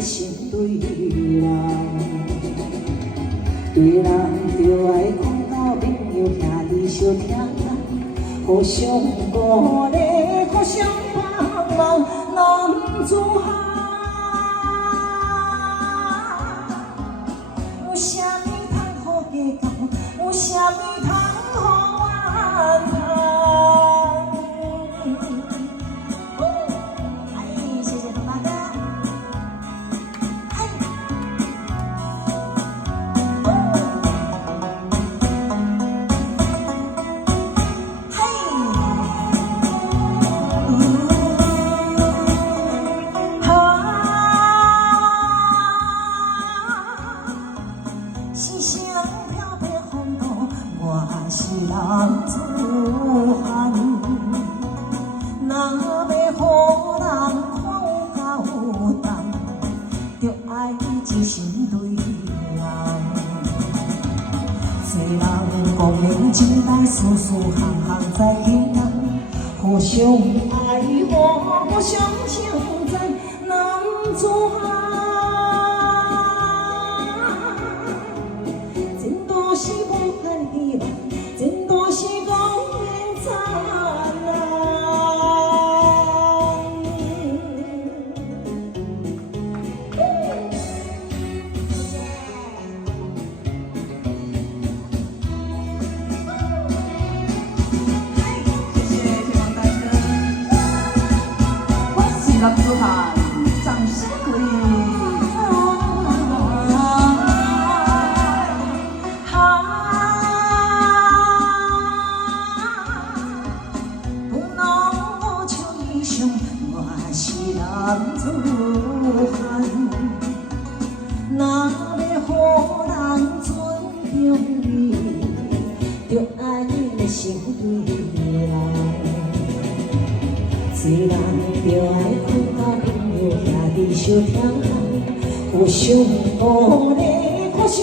的心对人，对人就爱讲到朋友兄弟相听，互相鼓励，互相帮忙，男子汉。 有啥物通好计较，有啥物通好怨叹。哎，谢谢东大哥。哎，是谁漂泊风度，我是人自寒。若要予人看有够重，就爱一心对人。世人讲明情代，事事行行在轻人，互相爱护，互相称赞，男子汉。 是无限希望，前途是光明灿烂。谢谢天王大哥，我是男子汉，掌声鼓励。 我是男子汉，若要予人尊重你，就爱要心对人。做人就爱看到朋友兄弟相听，互相鼓励，互相。